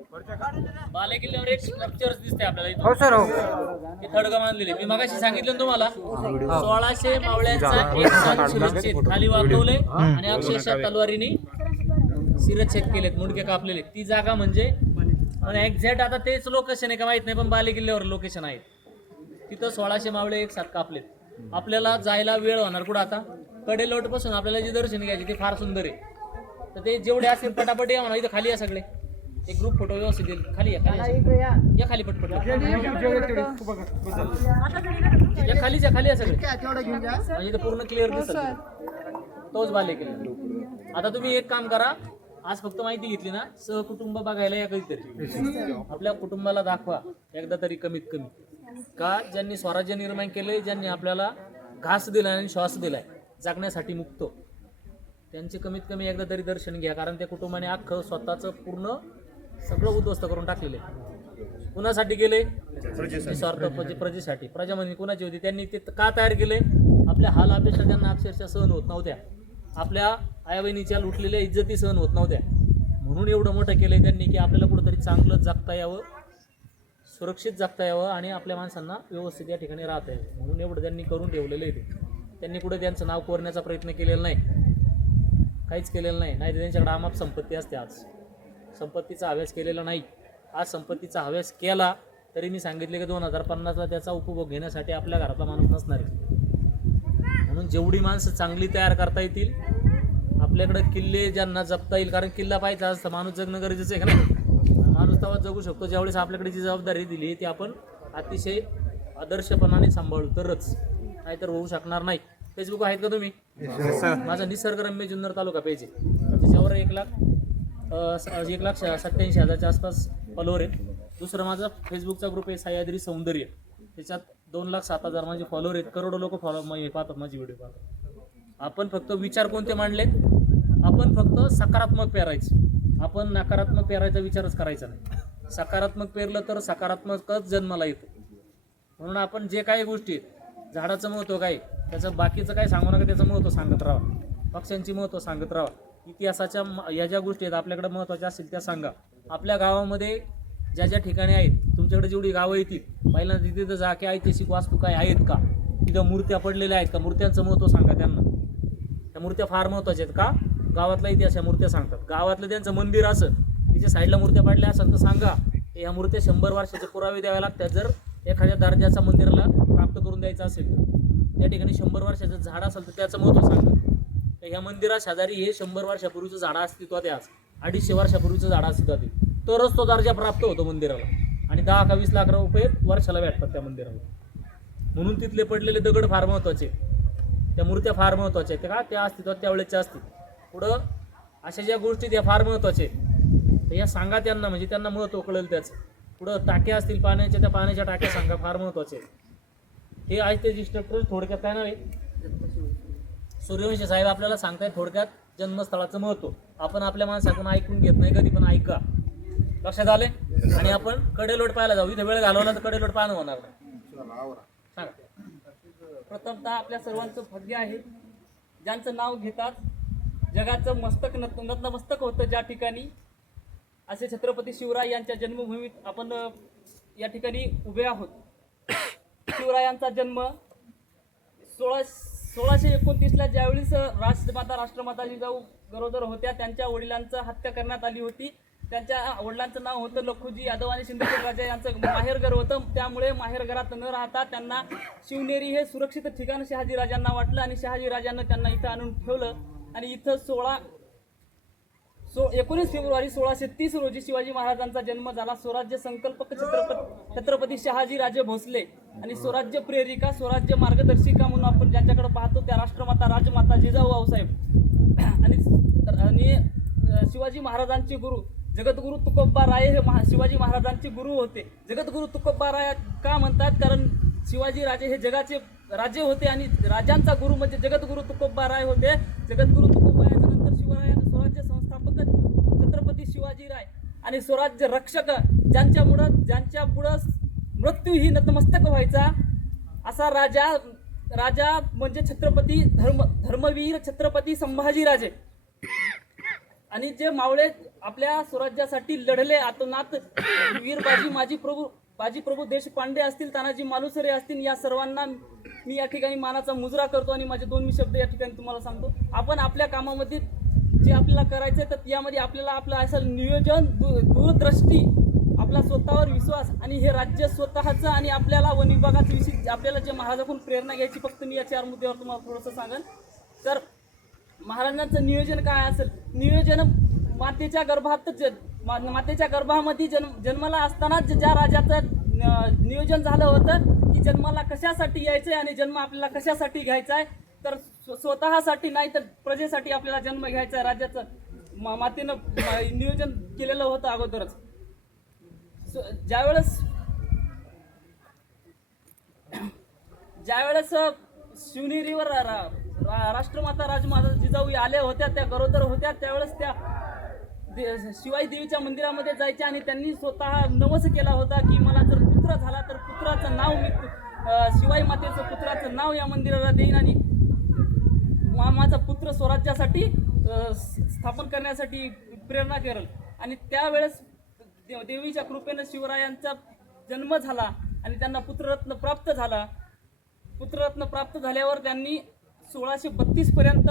बाले किल्ल्यावर एक स्ट्रक्चर दिसते आपल्याला इथं. हो सर हो. हे थडगं बांधलेले मी मगाशी सांगितलं ना तुम्हाला सोळाशे मावळ्यांचा एक साथ शिरच्छेद खाली वाकवले आणि अक्षरशः तलवारीने शिरच्छेद केलेत मुडके कापलेले. ती जागा म्हणजे पण एक्झॅक्ट आता तेच लोकेशन आहे का माहीत नाही पण बाले किल्ल्यावर लोकेशन आहे. तिथं सोळाशे मावळे एक साथ कापलेत. आपल्याला जायला वेळ होणार कुठं आता? कडेलोटपासून आपल्याला जे दर्शन घ्यायचे ते फार सुंदर आहे. तर ते जेवढे असतील पटापट या म्हणा इथं खाली या सगळे. एक ग्रुप फोटो व्यवस्थित येईल खाली या खाली या. खाली पटपट या. खालीच या खाली या सगळे. म्हणजे इथं पूर्ण क्लिअर दिसत तोच बाले केला. आता तुम्ही एक काम करा. आज फक्त माहिती घेतली ना सहकुटुंब बघायला या कधीतरी. आपल्या कुटुंबाला दाखवा. एकदा तरी कमीत कमी. का? ज्यांनी स्वराज्य निर्माण केले ज्यांनी आपल्याला घास दिलाय आणि श्वास दिलाय जगण्यासाठी मुक्त. त्यांचे कमीत कमी एकदा तरी दर्शन घ्या. कारण त्या कुटुंबाने अख्खं स्वतःचं पूर्ण सगळं उद्ध्वस्त करून टाकलेले. कुणासाठी गेले? स्वार्थ प्रजे- प्रजेसाठी. प्रजा म्हणजे कुणाची होती? त्यांनी ते का तयार केले? आपल्या हाल अपेक्षा त्यांना अक्षरशः सहन होत नव्हत्या. आपल्या आई बहिणीच्या लुटलेल्या इज्जती सहन होत नव्हत्या. म्हणून एवढं मोठं केलंय त्यांनी की आपल्याला कुठंतरी चांगलं जगता यावं सुरक्षित जगता यावं आणि आपल्या माणसांना व्यवस्थित या ठिकाणी राहता यावं. म्हणून एवढं त्यांनी करून ठेवलेलं आहे ते. त्यांनी कुठे त्यांचं नाव कोरण्याचा प्रयत्न केलेला नाही. काहीच केलेलं नाही. नाही तर त्यांच्याकडे आमाप संपत्ती असते आज. संपत्तीचा हव्यास केलेला नाही. आज संपत्तीचा हव्यास केला तरी मी सांगितले की दोन हजार पन्नासला त्याचा उपभोग घेण्यासाठी आपल्या घरातला माणूस नसणार आहे. म्हणून जेवढी माणसं चांगली तयार करता येतील आपल्याकडे किल्ले ज्यांना जपता येईल कारण किल्ला पाहिजे असतं माणूस जगणं गरजेचं आहे का नाही? माणूस तेव्हा जगू शकतो ज्यावेळेस आपल्याकडे जी जबाबदारी दिली ती आपण अतिशय आदर्शपणाने सांभाळू तरच नाहीतर होऊ शकणार नाही. फेसबुक आहेत का तुम्ही? माझा निसर्गरम्य जुन्नर तालुका पेज आहे. त्याच्यावर एक लाख एक लाख सत्त्याऐंशी सत्याऐंशी हजारच्या आसपास फॉलोअर आहेत. दुसरं माझा फेसबुकचा ग्रुप आहे सह्याद्री सौंदर्य. त्याच्यात दोन लाख सात हजार माझे फॉलोअर आहेत. करोडो लोक फॉलो पाहतात माझी व्हिडिओ पाहतात. आपण फक्त विचार कोणते मांडलेत? आपण फक्त सकारात्मक पेरायचं. आपण नकारात्मक पेरायचा विचारच करायचा नाही. सकारात्मक पेरलं तर सकारात्मकच जन्माला येतो. म्हणून आपण जे काही गोष्टी आहेत झाडाचं महत्त्व काय त्याचं बाकीचं काय सांगू नका त्याचं महत्त्व सांगत राहा. पक्ष्यांची महत्त्व सांगत राहा. इतिहासाच्या म- या ज्या गोष्टी आहेत आपल्याकडे महत्त्वाच्या असतील त्या सांगा. आपल्या गावामध्ये ज्या ज्या ठिकाणी आहेत तुमच्याकडे जेवढी गावं येतील पहिल्यांदा तिथे तिथं जा की ऐतिहासिक वास्तू काय आहेत का? तिथं मूर्त्या पडलेल्या आहेत का? मूर्त्यांचं महत्त्व सांगा त्यांना. त्या मूर्त्या फार महत्त्वाच्या आहेत का? गावातला इतिहास या मूर्त्या सांगतात. गावातलं त्यांचं मंदिर असं तिच्या साईडला मूर्त्या पडल्या असेल तर सांगा. की ह्या मूर्त्या शंभर वर्षाचे पुरावे द्यावे लागतात. जर एखाद्या दर्जाचा मंदिराला प्राप्त करून द्यायचा असेल तर. त्या ठिकाणी शंभर वर्षाचं झाड असेल तर त्याचं महत्त्व सांगा. तर ह्या मंदिरा शेजारी हे शंभर वर्षापूर्वीचं झाडं अस्तित्वात आहे आज. अडीचशे वर्षापूर्वीचं झाडं अस्तित्वात आहे. तरच तो दर्जा प्राप्त होतो मंदिराला. आणि दहा का वीस लाख रुपये वर्षाला भेटतात त्या मंदिराला. म्हणून तिथले पडलेले दगड फार महत्त्वाचे त्या मूर्त्या फार महत्त्वाच्या आहेत. त्या का? त्या अस्तित्वात त्यावेळेच्या असतील पुढं अशा ज्या गोष्टी त्या फार महत्त्वाच्या आहेत. तर या सांगा त्यांना म्हणजे त्यांना महत्त्व कळेल त्याचं. पुढं टाक्या असतील पाण्याच्या त्या पाण्याच्या टाक्या सांगा फार महत्त्वाचे आहेत. हे आहे ते स्ट्रक्चर थोडक्यात काय नव्हे सूर्यवंशी साहेब आपल्याला सांगताय थोडक्यात जन्मस्थळाचं महत्त्व. आपण आपल्या माणसाकडून ऐकून घेत नाही कधी पण ऐका. लक्षात आले? आणि आपण कडेलोट पाहायला जाऊ. इथे वेळ घालवला तर कडेलोट पाहणं होणार नाही. सांगा. प्रथमतः आपल्या सर्वांचं भाग्य आहे ज्यांचं नाव घेतात जगाचं मस्तक नत नतमस्तक होतं ज्या ठिकाणी असे छत्रपती शिवराय यांच्या जन्मभूमीत आपण या ठिकाणी उभे आहोत. शिवरायांचा जन्म सोळा सोळाशे एकोणतीसला ज्यावेळेस राष्ट्रमाता राष्ट्रमाता जिजाऊ गरोदर होत्या त्यांच्या वडिलांचं हत्या करण्यात आली होती. त्यांच्या वडिलांचं नाव होतं लखुजी यादव आणि सिंदखेड राजा यांचं माहेरघर होतं. त्यामुळे माहेरघरात न राहता त्यांना शिवनेरी हे सुरक्षित ठिकाण शहाजी राजांना वाटलं आणि शहाजी राजांना त्यांना इथं आणून ठेवलं. आणि इथं सोळा सो एकोणीस फेब्रुवारी सोळाशे तीस रोजी शिवाजी महाराजांचा जन्म झाला. स्वराज्य संकल्पक छत्रपती छत्रपती शहाजी राजे भोसले आणि स्वराज्य प्रेरिका स्वराज्य मार्गदर्शिका म्हणून आपण ज्यांच्याकडे पाहतो त्या राष्ट्रमाता राजमाता जिजाऊ आऊसाहेब आणि आणि शिवाजी महाराजांचे गुरु जगद्गुरु तुकोबा राय हे महा शिवाजी महाराजांचे गुरु होते. जगद्गुरु तुकोबा राय का म्हणतात? कारण शिवाजी राजे हे जगाचे राजे होते आणि राजांचा गुरु म्हणजे जगद्गुरु तुकोबा राय होते. जगद्गुरु तुकोबा याच्या नंतर शिवरायांना शिवाजीराय आणि स्वराज्य रक्षक ज्यांच्यामुळं ज्यांच्या पुढं मृत्यू ही नतमस्तक व्हायचा असा राजा राजा म्हणजे छत्रपती धर्म धर्मवीर छत्रपती संभाजीराजे. आणि जे मावळे आपल्या स्वराज्यासाठी लढले आतोनात वीर बाजी माजी प्रभू बाजी प्रभू देशपांडे असतील तानाजी मालुसरे असतील या सर्वांना मी या ठिकाणी मानाचा मुजरा करतो आणि माझे दोन मी शब्द या ठिकाणी तुम्हाला सांगतो. आपण आपल्या कामामध्ये जे आपल्याला करायचं आहे तर यामध्ये आपल्याला आपलं असं नियोजन दूरदृष्टी आपला स्वतःवर विश्वास आणि हे राज्य स्वतःचं आणि आपल्याला वन विभागाच्या विषयी आपल्याला जे महाराजाकडून प्रेरणा घ्यायची फक्त मी या चार मुद्द्यावर तुम्हाला थोडंसं सांगेन. तर महाराजांचं नियोजन काय असेल? नियोजन मातेच्या गर्भात जन मातेच्या गर्भामध्ये जन्म जन्माला असतानाच ज्या राजाचं नियोजन झालं होतं की जन्माला कशासाठी यायचंय आणि जन्म आपल्याला कशासाठी घ्यायचा आहे तर स्व- स्वतःसाठी नाही तर प्रजेसाठी आपल्याला जन्म घ्यायचा राज्याचं मा- मातेनं मा- नियोजन केलेलं होतं अगोदरच. स- ज्यावेळेस ज्यावेळेस शिवनेरीवर रा- रा- रा- राष्ट्रमाता राजमाता जिजाऊ आल्या होत्या त्या गरोदर होत्या त्यावेळेस त्या दे- शिवाई देवीच्या मंदिरामध्ये जायच्या आणि त्यांनी स्वतः नवस केला होता की मला जर पुत्र झाला तर पुत्राचं नाव मी शिवाई मातेचं पुत्राचं नाव या मंदिराला देईन आणि मामाचा पुत्र स्वराज्यासाठी स्थापन करण्यासाठी प्रेरणा करेल आणि त्यावेळेस दे- देवीच्या कृपेनं शिवरायांचा जन्म झाला आणि त्यांना पुत्ररत्न प्राप्त झाला. पुत्ररत्न प्राप्त झाल्यावर त्यांनी सोळाशे बत्तीसपर्यंत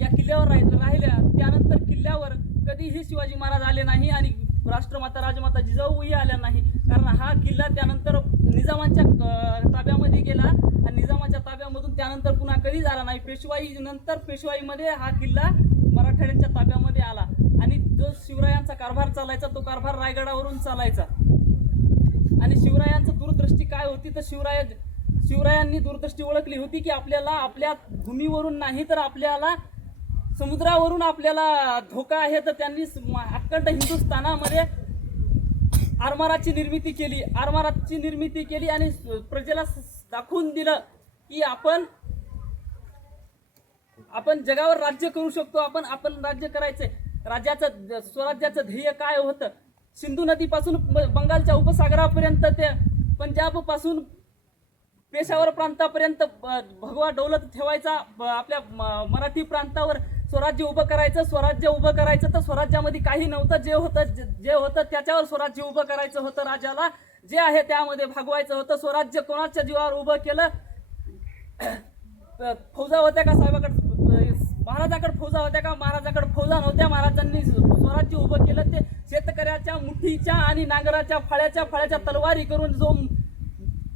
या किल्ल्यावर राहि राहिल्या. त्यानंतर किल्ल्यावर कधीही शिवाजी महाराज आले नाही आणि राष्ट्रमाता राजमाता जिजाऊही आल्या नाही. कारण हा किल्ला त्यानंतर निजामांच्या ताब्यामध्ये गेला आणि निजाम त्यानंतर पुन्हा कधीच आला नाही. पेशवाई नंतर पेशवाईमध्ये हा किल्ला मराठ्यांच्या ताब्यामध्ये आला. आणि जो शिवरायांचा कारभार चालायचा तो कारभार रायगडावरून चालायचा. आणि शिवरायांचं दूरदृष्टी काय होती तर शिवराय शिवरायांनी दूरदृष्टी ओळखली होती की आपल्याला आपल्या भूमीवरून नाही तर आपल्याला समुद्रावरून आपल्याला धोका आहे तर त्यांनी अखंड हिंदुस्थानामध्ये आरमाराची निर्मिती केली. आरमाराची निर्मिती केली आणि प्रजेला दाखवून दिलं. की आपण आपण जगावर राज्य करू शकतो आपण आपण राज्य करायचंय राज्याचं स्वराज्याचं ध्येय काय होतं? सिंधू नदीपासून बंगालच्या उपसागरापर्यंत ते पंजाबपासून पेशावर प्रांतापर्यंत ब- भगवा डौलत ठेवायचा ब- आपल्या म- मराठी प्रांतावर स्वराज्य उभं करायचं. स्वराज्य उभं करायचं तर स्वराज्यामध्ये काही नव्हतं. जे होतं जे होतं त्याच्यावर स्वराज्य उभं करायचं होतं राजाला. जे आहे त्यामध्ये भागवायचं होतं. स्वराज्य कोणाच्या जीवावर उभं केलं? फौजा होत्या का साहेबाकडे? महाराजाकडे फौजा होत्या का? महाराजाकडे फौजा नव्हत्या. महाराजांनी स्वराज्य उभं केलं. ते शेतकऱ्याच्या मुठीच्या आणि नांगराच्या फळ्याच्या फळ्याच्या तलवारी करून जो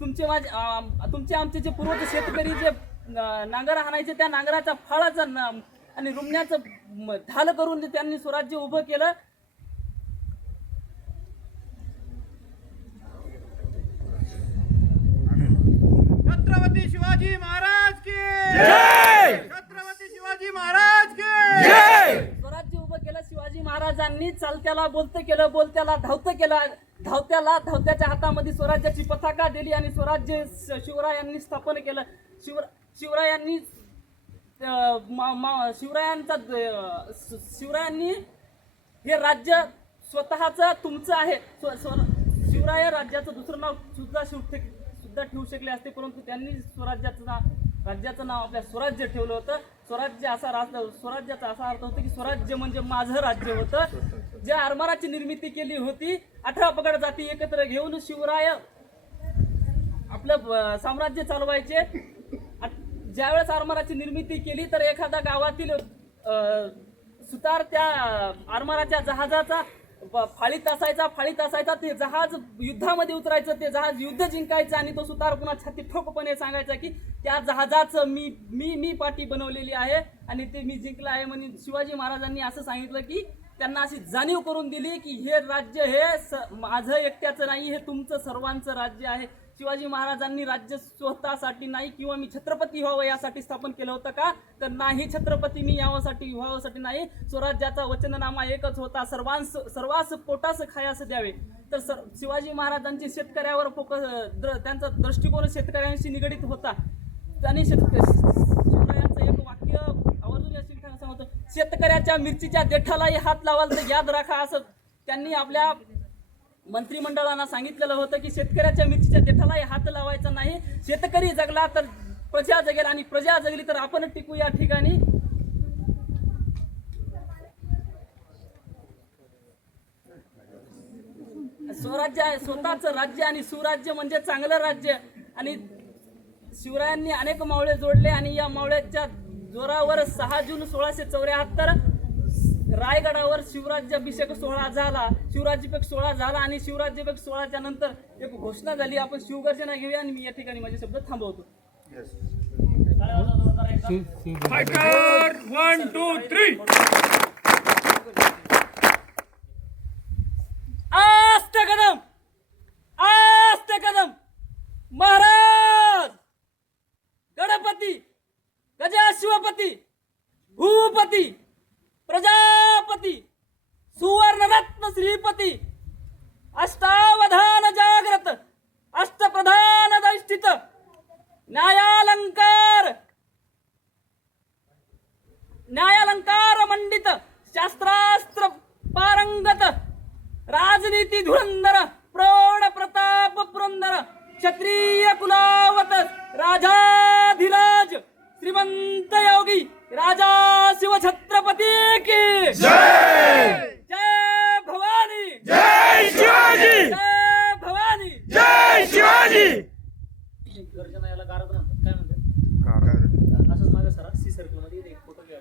तुमचे माझे तुमचे आमचे जे पूर्वज शेतकरी जे नांगर हाणायचे त्या नांगराच्या फळाचं आणि रुमण्याचं म- ढाल करून त्यांनी स्वराज्य उभं केलं. छत्रपती शिवाजी महाराज की छत्रपती शिवाजी महाराज की स्वराज्य उभं केलं शिवाजी महाराजांनी चालत्याला बोलतं केलं बोलत्याला धावतं केलं धावत्याला धावत्याच्या हातामध्ये स्वराज्याची पताका दिली आणि स्वराज्य शिवरायांनी स्थापन केलं. शिव शिवरायांनी अं, मा- मा- शिवरायांचा शिवरायांनी हे राज्य स्वतःचं तुमचं आहे. स्व- स्व- शिवराय राज्याचं दुसरं नाव सुद्धा शिव सुद्धा ठेवू शकले असते परंतु त्यांनी स्वराज्याचं नाव राज्याचं नाव आपल्या स्वराज्य ठेवलं होतं. स्वराज्य असा राज स्वराज्याचा असा अर्थ होता की स्वराज्य म्हणजे माझं राज्य होतं. ज्या आरमाराची निर्मिती केली होती अठरा पगड जाती एकत्र घेऊन शिवराय आपलं साम्राज्य चालवायचे. ज्यावेळेस आरमाराची निर्मिती केली तर एखाद्या गावातील सुतार त्या आरमाराच्या जहाजाचा फाळीत असायचा फाळीत असायचा ते जहाज युद्धामध्ये उतरायचं ते जहाज युद्ध जिंकायचं आणि तो सुतार पुन्हा छाती ठोकपणे सांगायचा की त्या जहाजाचं मी मी मी पाठी बनवलेली आहे आणि ते मी जिंकलं आहे म्हणून शिवाजी महाराजांनी असं सांगितलं की त्यांना अशी जाणीव करून दिली की हे राज्य हे स- माझं एकट्याचं नाही हे तुमचं सर्वांचं राज्य आहे. शिवाजी महाराजांनी राज्य स्वतःसाठी नाही किंवा मी छत्रपती व्हावं यासाठी स्थापन केलं होतं का? तर नाही छत्रपती मी यावासाठी व्हावासाठी नाही. स्वराज्याचा वचननामा एकच होता सर्वांस सर्वांस पोटास खायास द्यावे. तर सर शिवाजी महाराजांची शेतकऱ्यावर फोकस द्र- त्यांचा दृष्टिकोन शेतकऱ्यांशी निगडीत होता. त्यांनी शेतक शिवरायांचं एक वाक्य आवर्जून या ठिकाणी सांगतो शेतकऱ्याच्या मिरचीच्या देठालाही हात लावाल तर याद राखा असं त्यांनी आपल्या मंत्रिमंडळानं सांगितलेलं होतं की शेतकऱ्याच्या मिरचीच्या देठालाही हात लावायचा नाही. शेतकरी जगला तर प्रजा जगेल आणि प्रजा जगली तर आपण टिकू या ठिकाणी. स्वराज्य आहे स्वतःच राज्य आणि सुराज्य म्हणजे चांगलं राज्य. आणि शिवरायांनी अनेक मावळे जोडले आणि या मावळ्याच्या जोरावर सहा जून सोळाशे चौऱ्याहत्तर रायगडावर शिवराज्याभिषेक सोहळा झाला. शिवराज्याभिषेक सोहळा झाला आणि शिवराज्याभिषेक सोहळ्याच्या नंतर एक घोषणा झाली. आपण शिवगर्जना घेऊया आणि मी या ठिकाणी माझे शब्द थांबवतो. वन टू थ्री शास्त्रास्त्र पारंगत राजनीती धुरंधर प्रौढ प्रताप पुरंदर क्षत्रिय कुलावत राजाधिराज श्रीमंत योगी राजा शिव छत्रपती की। जय भवानी जय शिवाजी जय भवानी जय शिवाजी गर्जना याला गारद म्हणतात काय म्हणतात असंच माझ्या सरा सी सर्कलमध्ये एक फोटो घ्या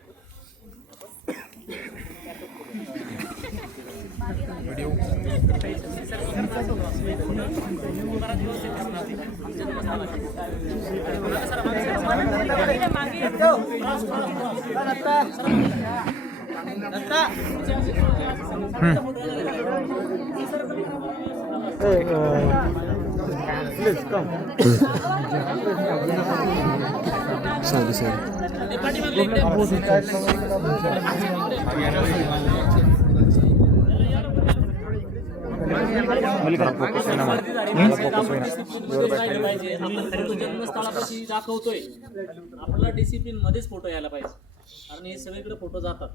ते पाठीमागले इकडे आपण जन्मस्थळापाशी दाखवतोय. आपल्याला डिसिप्लिन मध्येच फोटो यायला पाहिजे. कारण हे सगळीकडे फोटो जातात.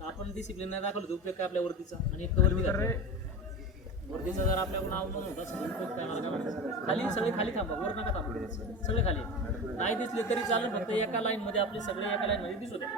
तर आपण डिसिप्लिन नाही दाखवलं उपयोग काय आपल्या वरतीचा? आणि एक वरती वरतीचा जर आपल्याकडून अवलंबून होता सगळं उपयोग काय खाली सगळे खाली थांबा. वर नका थांबा. सगळे खाली. नाही दिसले तरी चालेल फक्त एका लाईन मध्ये आपले सगळे एका लाईन मध्ये दिसू द्या.